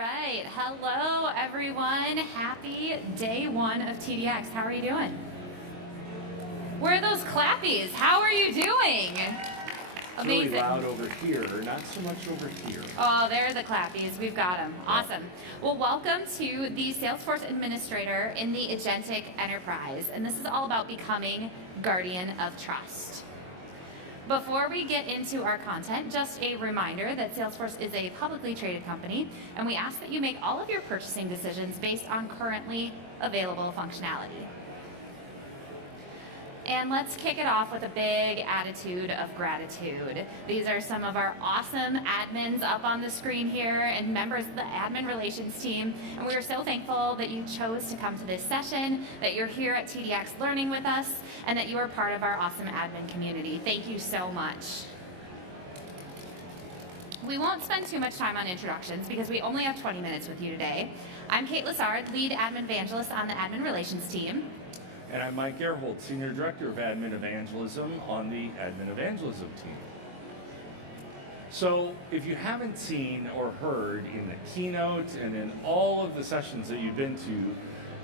right. Hello, everyone. Happy day one of TDX. How are you doing? Where are those clappies? How are you doing? It's Amazing. really loud over here, not so much over here. Oh, there are the clappies. We've got them. Awesome. Well, welcome to the Salesforce Administrator in the Agentic Enterprise. And this is all about becoming Guardian of Trust. Before we get into our content, just a reminder that Salesforce is a publicly traded company, and we ask that you make all of your purchasing decisions based on currently available functionality. And let's kick it off with a big attitude of gratitude. These are some of our awesome admins up on the screen here and members of the admin relations team. And we are so thankful that you chose to come to this session, that you're here at TDX learning with us, and that you are part of our awesome admin community. Thank you so much. We won't spend too much time on introductions because we only have 20 minutes with you today. I'm Kate Lassard, lead admin evangelist on the admin relations team. And I'm Mike Gerhold, Senior Director of Admin Evangelism on the Admin Evangelism team. So if you haven't seen or heard in the keynote and in all of the sessions that you've been to,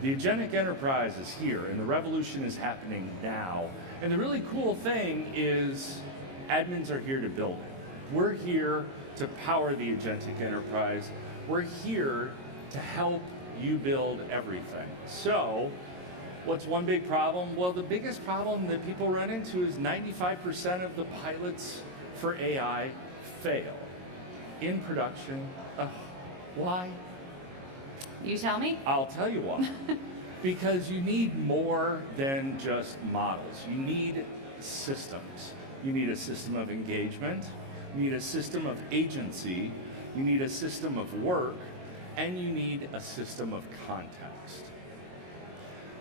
the Agentic Enterprise is here and the revolution is happening now. And the really cool thing is admins are here to build it. We're here to power the Agentic Enterprise. We're here to help you build everything. So what's one big problem? Well, the biggest problem that people run into is 95% of the pilots for AI fail in production. Why? You tell me. I'll tell you why. Because you need more than just models. You need systems. You need a system of engagement. You need a system of agency. You need a system of work. And you need a system of context.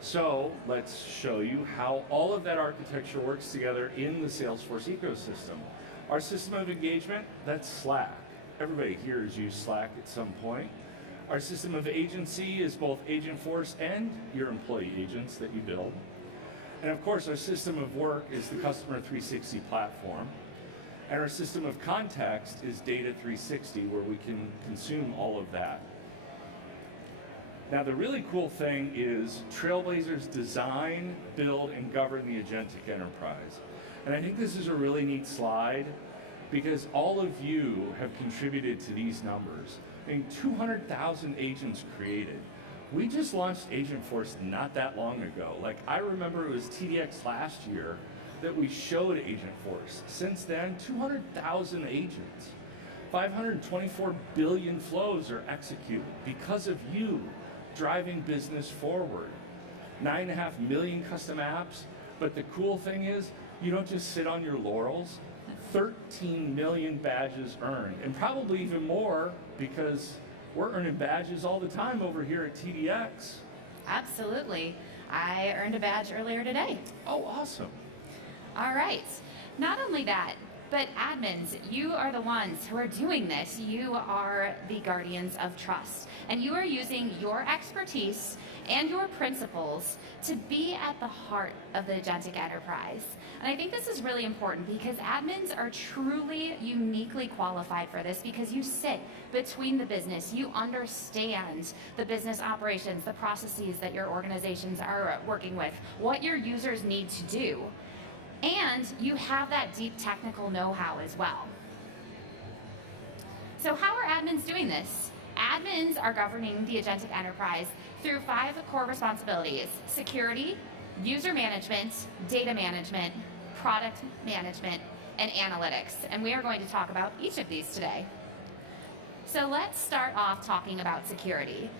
So let's show you how all of that architecture works together in the Salesforce ecosystem. Our system of engagement, that's Slack. Everybody here has used Slack at some point. Our system of agency is both Agentforce and your employee agents that you build. And of course, our system of work is the Customer 360 platform. And our system of context is Data 360, where we can consume all of that. Now, the really cool thing is Trailblazers design, build, and govern the Agentic Enterprise. And I think this is a really neat slide because all of you have contributed to these numbers. I mean, 200,000 agents created. We just launched Agentforce not that long ago. Like, I remember it was TDX last year that we showed Agentforce. Since then, 200,000 agents. 524 billion flows are executed because of you driving business forward. 9.5 million custom apps, but the cool thing is, you don't just sit on your laurels. 13 million badges earned, and probably even more because we're earning badges all the time over here at TDX. Absolutely. I earned a badge earlier today. Oh, awesome. All right. Not only that, but admins, you are the ones who are doing this. You are the guardians of trust. And you are using your expertise and your principles to be at the heart of the Agentic Enterprise. And I think this is really important because admins are truly uniquely qualified for this because you sit between the business. You understand the business operations, the processes that your organizations are working with, what your users need to do. And you have that deep technical know-how as well. So how are admins doing this? Admins are governing the Agentic Enterprise through 5 core responsibilities: security, user management, data management, product management, and analytics. And we are going to talk about each of these today. So let's start off talking about security.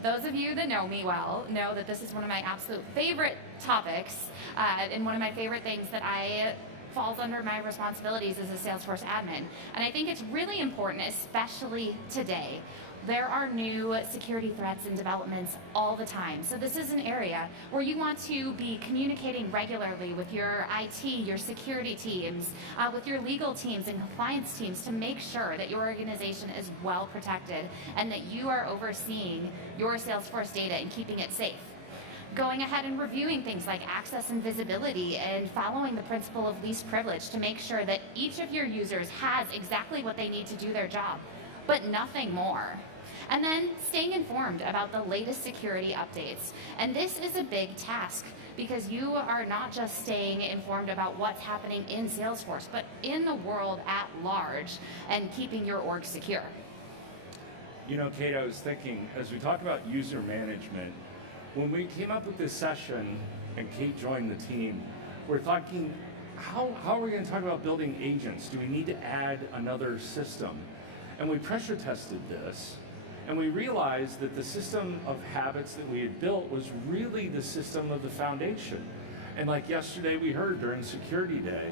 Those of you that know me well know that this is one of my absolute favorite topics and one of my favorite things that falls under my responsibilities as a Salesforce admin. And I think it's really important, especially today. There are new security threats and developments all the time. So this is an area where you want to be communicating regularly with your IT, your security teams, with your legal teams and compliance teams to make sure that your organization is well protected and that you are overseeing your Salesforce data and keeping it safe. Going ahead and reviewing things like access and visibility and following the principle of least privilege to make sure that each of your users has exactly what they need to do their job. but nothing more. And then staying informed about the latest security updates. And this is a big task because you are not just staying informed about what's happening in Salesforce, but in the world at large and keeping your org secure. You know, Kate, I was thinking, as we talk about user management, when we came up with this session and Kate joined the team, we're thinking, how are we going to talk about building agents? Do we need to add another system? And we pressure tested this, and we realized that the system of habits that we had built was really the system of the foundation. And like yesterday we heard during Security Day,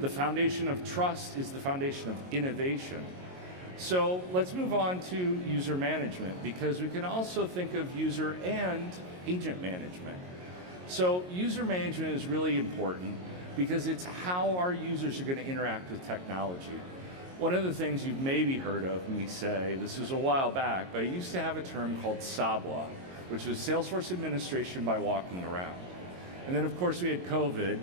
the foundation of trust is the foundation of innovation. So let's move on to user management, because we can also think of user and agent management. So user management is really important because it's how our users are going to interact with technology. One of the things you've maybe heard of me say, this was a while back, but I used to have a term called SABWA, which was Salesforce Administration by Walking Around. And then of course we had COVID,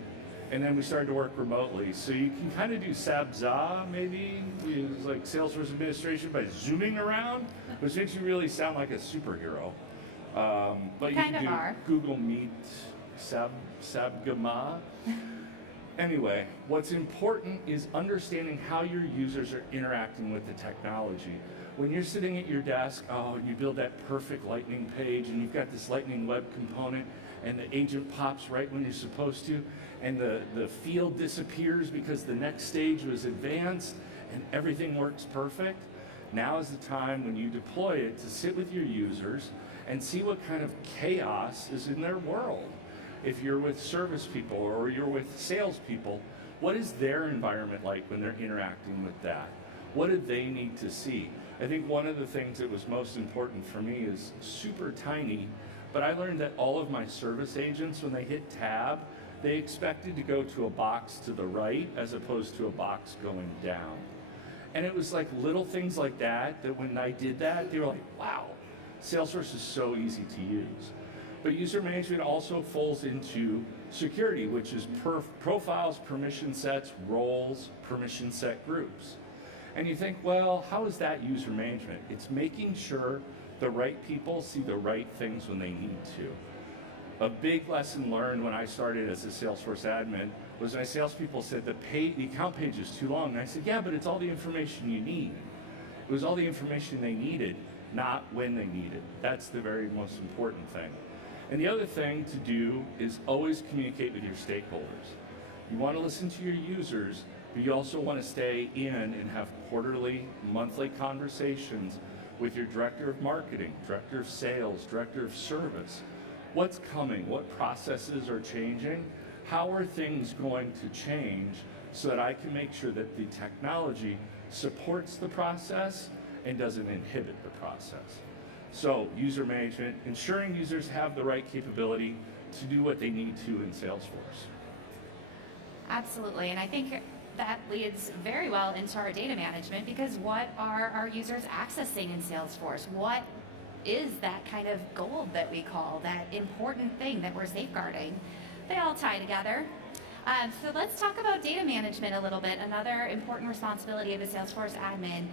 and then we started to work remotely. So you can kind of do SABZA, maybe, it was like Salesforce Administration by zooming around, which makes you really sound like a superhero. But you can do Google Meet, SABGMA. Anyway, what's important is understanding how your users are interacting with the technology. When you're sitting at your desk, you build that perfect Lightning page, and you've got this Lightning web component, and the agent pops right when you're supposed to, and the field disappears because the next stage was advanced, and everything works perfect. Now is the time when you deploy it to sit with your users and see what kind of chaos is in their world. If you're with service people or you're with salespeople, what is their environment like when they're interacting with that? What do they need to see? I think one of the things that was most important for me is super tiny, but I learned that all of my service agents, when they hit tab, they expected to go to a box to the right as opposed to a box going down. And it was like little things like that, that when I did that, they were like, wow, Salesforce is so easy to use. But user management also falls into security, which is profiles, permission sets, roles, permission set groups. And you think, well, how is that user management? It's making sure the right people see the right things when they need to. A big lesson learned when I started as a Salesforce admin was my salespeople said the account page is too long. And I said, yeah, but it's all the information you need. It was all the information they needed, not when they needed. That's the very most important thing. And the other thing to do is always communicate with your stakeholders. You want to listen to your users, but you also want to stay in and have quarterly, monthly conversations with your director of marketing, director of sales, director of service. What's coming? What processes are changing? How are things going to change so that I can make sure that the technology supports the process and doesn't inhibit the process? So user management, ensuring users have the right capability to do what they need to in Salesforce. Absolutely, and I think that leads very well into our data management, because what are our users accessing in Salesforce? What is that kind of gold that we call, that important thing that we're safeguarding? They all tie together. So let's talk about data management a little bit, another important responsibility of a Salesforce admin.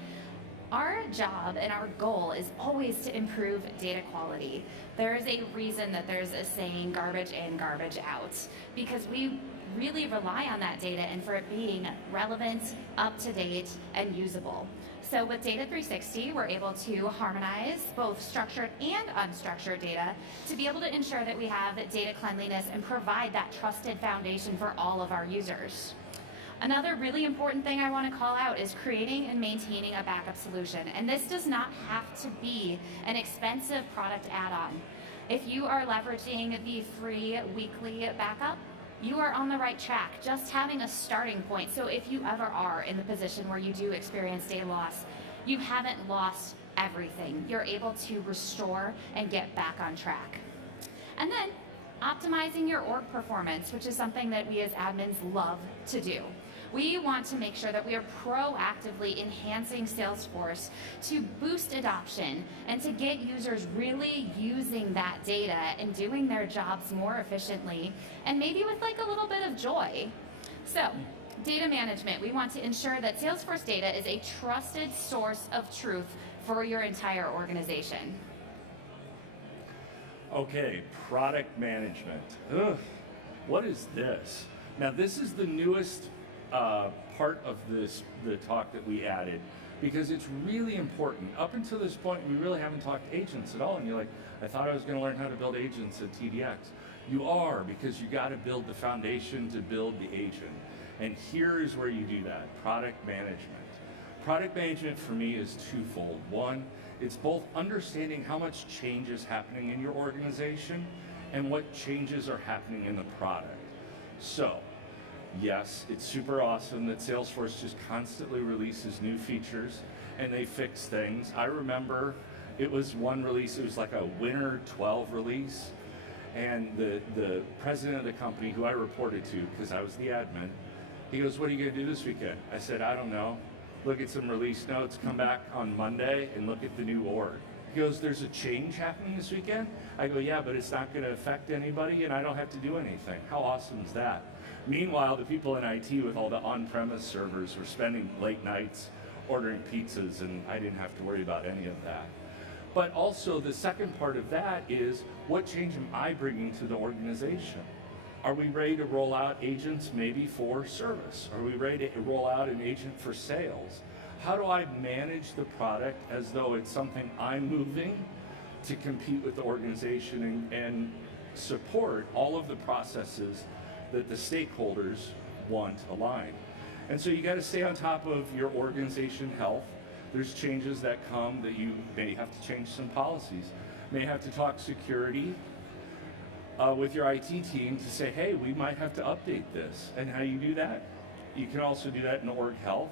Our job and our goal is always to improve data quality. There is a reason that there's a saying, garbage in, garbage out, because we really rely on that data and for it being relevant, up to date, and usable. So with Data 360, we're able to harmonize both structured and unstructured data to be able to ensure that we have data cleanliness and provide that trusted foundation for all of our users. Another really important thing I want to call out is creating and maintaining a backup solution. And this does not have to be an expensive product add-on. If you are leveraging the free weekly backup, you are on the right track, just having a starting point. So if you ever are in the position where you do experience data loss, you haven't lost everything. You're able to restore and get back on track. And then optimizing your org performance, which is something that we as admins love to do. We want to make sure that we are proactively enhancing Salesforce to boost adoption and to get users really using that data and doing their jobs more efficiently, and maybe with like a little bit of joy. So Data management. We want to ensure that Salesforce data is a trusted source of truth for your entire organization. Okay, product management. Ugh, what is this? Now this is the newest part of the talk that we added, because it's really important. Up until this point, we really haven't talked agents at all, and you're like, I thought I was going to learn how to build agents at TDX. You are, because you got to build the foundation to build the agent. And here is where you do that, product management. Product management for me is twofold. One, it's both understanding how much change is happening in your organization and what changes are happening in the product. So, yes, it's super awesome that Salesforce just constantly releases new features and they fix things. I remember it was one release, it was like a Winter 12 release, and the president of the company, who I reported to because I was the admin, he goes, what are you going to do this weekend? I said, I don't know. Look at some release notes, come back on Monday and look at the new org. He goes, there's a change happening this weekend? I go, yeah, but it's not going to affect anybody and I don't have to do anything. How awesome is that? Meanwhile, the people in IT with all the on-premise servers were spending late nights ordering pizzas, and I didn't have to worry about any of that. But also the second part of that is, what change am I bringing to the organization? Are we ready to roll out agents maybe for service? Are we ready to roll out an agent for sales? How do I manage the product as though it's something I'm moving to compete with the organization and support all of the processes that the stakeholders want aligned? And so you got to stay on top of your organization health. There's changes that come that you may have to change some policies. May have to talk security with your IT team to say, hey, we might have to update this. And how you do that? You can also do that in org health.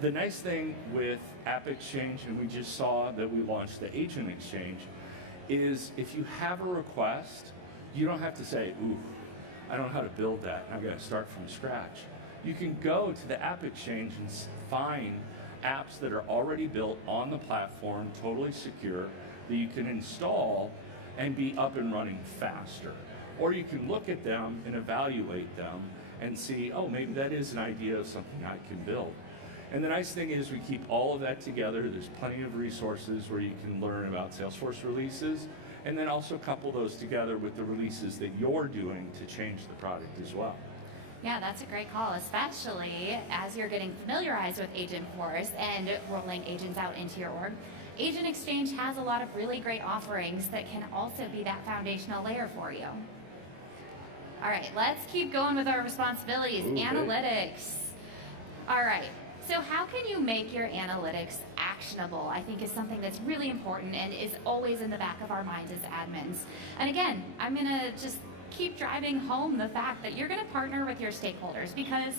The nice thing with App Exchange, and we just saw that we launched the Agent Exchange, is if you have a request, you don't have to say, ooh, I don't know how to build that, I'm going to start from scratch. You can go to the App Exchange and find apps that are already built on the platform, totally secure, that you can install and be up and running faster. Or you can look at them and evaluate them and see, oh, maybe that is an idea of something I can build. And the nice thing is we keep all of that together. There's plenty of resources where you can learn about Salesforce releases, and then also couple those together with the releases that you're doing to change the product as well. Yeah, that's a great call, especially as you're getting familiarized with Agentforce and rolling agents out into your org. Agent Exchange has a lot of really great offerings that can also be that foundational layer for you. All right, let's keep going with our responsibilities. Ooh, analytics. All right, so how can you make your analytics actionable? I think is something that's really important and is always in the back of our minds as admins. And again, I'm gonna just keep driving home the fact that you're gonna partner with your stakeholders, because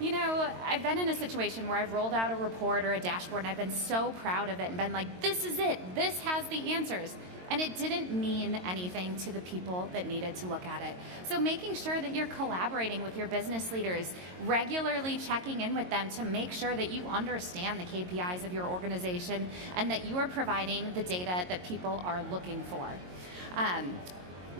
you know, I've been in a situation where I've rolled out a report or a dashboard and I've been so proud of it and been like, this is it, this has the answers. And it didn't mean anything to the people that needed to look at it. So making sure that you're collaborating with your business leaders, regularly checking in with them to make sure that you understand the KPIs of your organization and that you are providing the data that people are looking for.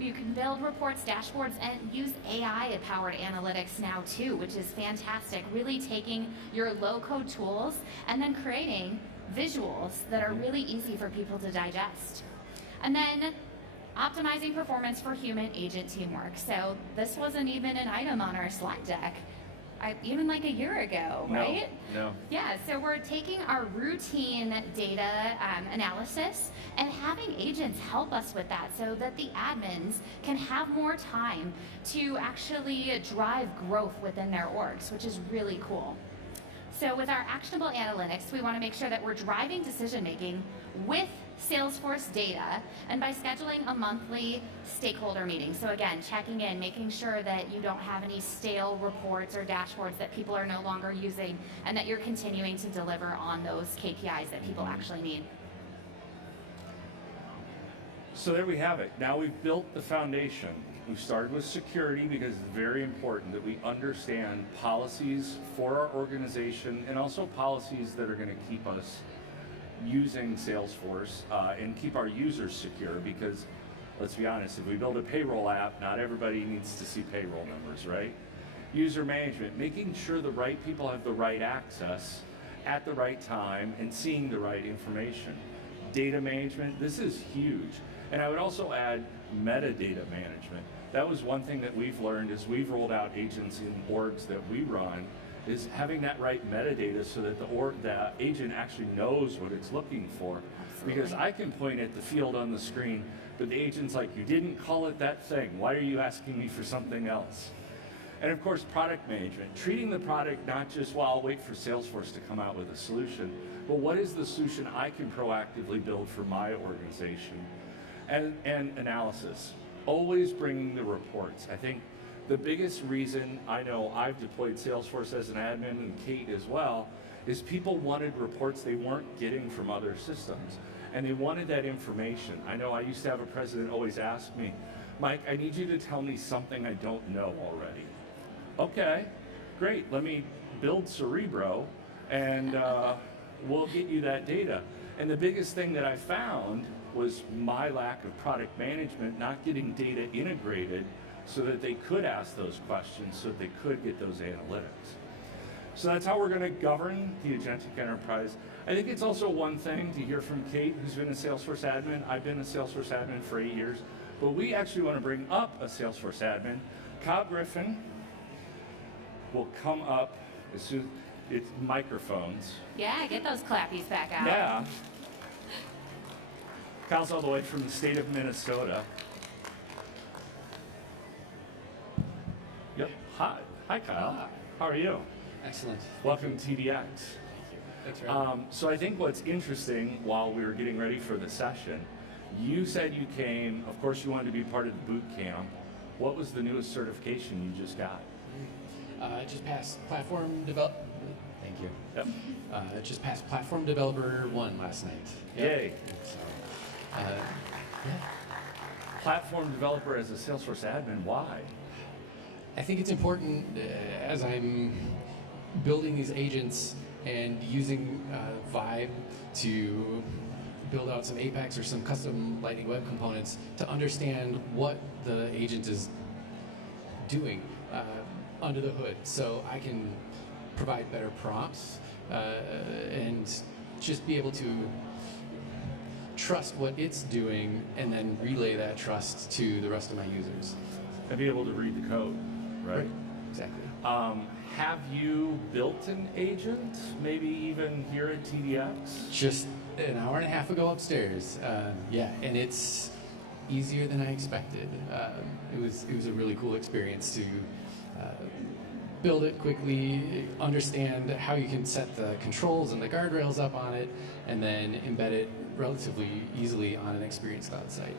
You can build reports, dashboards, and use AI-powered analytics now too, which is fantastic. Really taking your low-code tools and then creating visuals that are really easy for people to digest. And then optimizing performance for human-agent teamwork. So this wasn't even an item on our slide deck, even like a year ago, right? No. Yeah, so we're taking our routine data analysis and having agents help us with that so that the admins can have more time to actually drive growth within their orgs, which is really cool. So with our actionable analytics, we want to make sure that we're driving decision-making with Salesforce data and by scheduling a monthly stakeholder meeting. So again, checking in, making sure that you don't have any stale reports or dashboards that people are no longer using, and that you're continuing to deliver on those KPIs that people actually need. So there we have it. Now we've built the foundation. We've started with security because it's very important that we understand policies for our organization and also policies that are going to keep us using Salesforce and keep our users secure, because let's be honest, if we build a payroll app, not everybody needs to see payroll numbers, right? User management, making sure the right people have the right access at the right time and seeing the right information. Data management, this is huge. And I would also add metadata management. That was one thing that we've learned as we've rolled out agents in orgs that we run, is having that right metadata so that the agent actually knows what it's looking for. Absolutely. Because I can point at the field on the screen, but the agent's like, you didn't call it that thing. Why are you asking me for something else? And of course, product management, treating the product not just, well, I'll wait for Salesforce to come out with a solution, but what is the solution I can proactively build for my organization? And analysis, always bringing the reports. I think the biggest reason I know I've deployed Salesforce as an admin, and Kate as well, is people wanted reports they weren't getting from other systems. And they wanted that information. I know I used to have a president always ask me, Mike, I need you to tell me something I don't know already. Okay, great, let me build Cerebro and we'll get you that data. And the biggest thing that I found was my lack of product management, not getting data integrated so that they could ask those questions, so that they could get those analytics. So that's how we're going to govern the agentic enterprise. I think it's also one thing to hear from Kate, who's been a Salesforce admin. I've been a Salesforce admin for 8 years, but we actually want to bring up a Salesforce admin. Kyle Griffin will come up as soon as it's microphones. Yeah, get those clappies back out. Yeah. Kyle's all the way from the state of Minnesota. Yep. Hi. Hi, Kyle. Hi. How are you? Excellent. Welcome to TDX. That's right. So I think what's interesting while we were getting ready for the session, you said you came, of course you wanted to be part of the boot camp. What was the newest certification you just got? I just passed Platform Develop. Thank you. Yep. I just passed Platform Developer 1 last night. Yay. So, yeah. Platform developer as a Salesforce admin, why? I think it's important as I'm building these agents and using Vibe to build out some Apex or some custom Lightning Web components to understand what the agent is doing under the hood, so I can provide better prompts and just be able to trust what it's doing and then relay that trust to the rest of my users. And be able to read the code, right? Exactly. Have you built an agent, maybe even here at TDX? Just an hour and a half ago upstairs. Yeah, and it's easier than I expected. It was a really cool experience to build it quickly, understand how you can set the controls and the guardrails up on it, and then embed it relatively easily on an Experience Cloud site.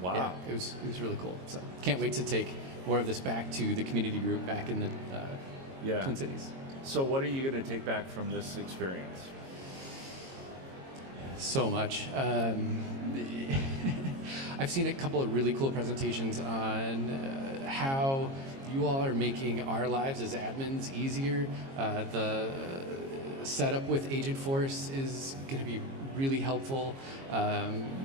Wow. Yeah, it was really cool. So can't wait to take more of this back to the community group back in the Twin Cities. So what are you going to take back from this experience? So much. I've seen a couple of really cool presentations on how you all are making our lives as admins easier. The setup with Agentforce is going to be really helpful.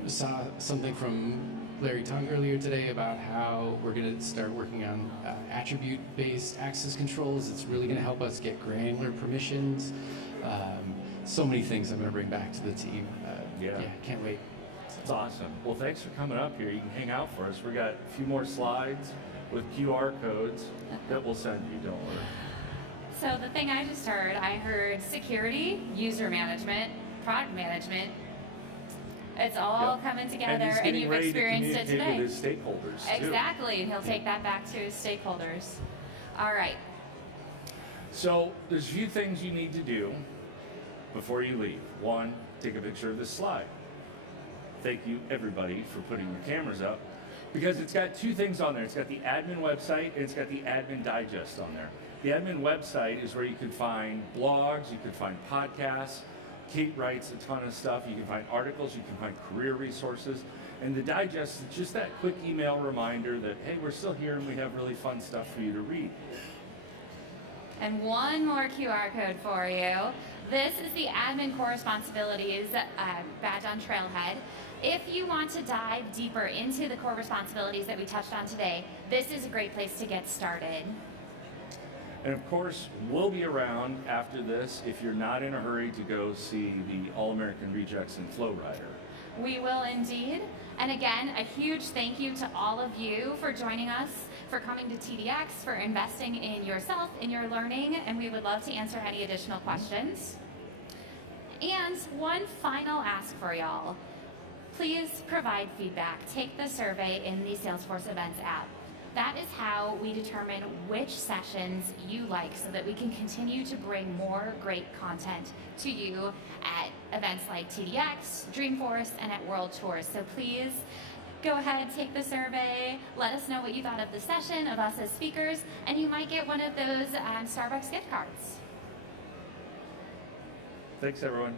Saw something from Larry Tung earlier today about how we're going to start working on attribute-based access controls. It's really going to help us get granular permissions. So many things I'm going to bring back to the team. Yeah, can't wait. It's awesome. Well, thanks for coming up here. You can hang out for us. We got a few more slides with QR codes that we'll send you, don't worry. So the thing I just heard, I heard security, user management, product management. It's all coming together, and you've experienced it today. With his stakeholders too. Exactly, and he'll take that back to his stakeholders. All right. So there's a few things you need to do before you leave. One, take a picture of this slide. Thank you, everybody, for putting your cameras up, because it's got two things on there. It's got the admin website, and it's got the admin digest on there. The admin website is where you can find blogs, you can find podcasts. Kate writes a ton of stuff. You can find articles, you can find career resources. And the digest is just that quick email reminder that, hey, we're still here and we have really fun stuff for you to read. And one more QR code for you. This is the admin core responsibilities badge on Trailhead. If you want to dive deeper into the core responsibilities that we touched on today, this is a great place to get started. And of course, we'll be around after this if you're not in a hurry to go see the All-American Rejects and Flow Rider. We will indeed. And again, a huge thank you to all of you for joining us, for coming to TDX, for investing in yourself, in your learning, and we would love to answer any additional questions. And one final ask for y'all. Please provide feedback. Take the survey in the Salesforce Events app. That is how we determine which sessions you like so that we can continue to bring more great content to you at events like TDX, Dreamforce, and at World Tours. So please go ahead, take the survey, let us know what you thought of the session, of us as speakers, and you might get one of those Starbucks gift cards. Thanks, everyone.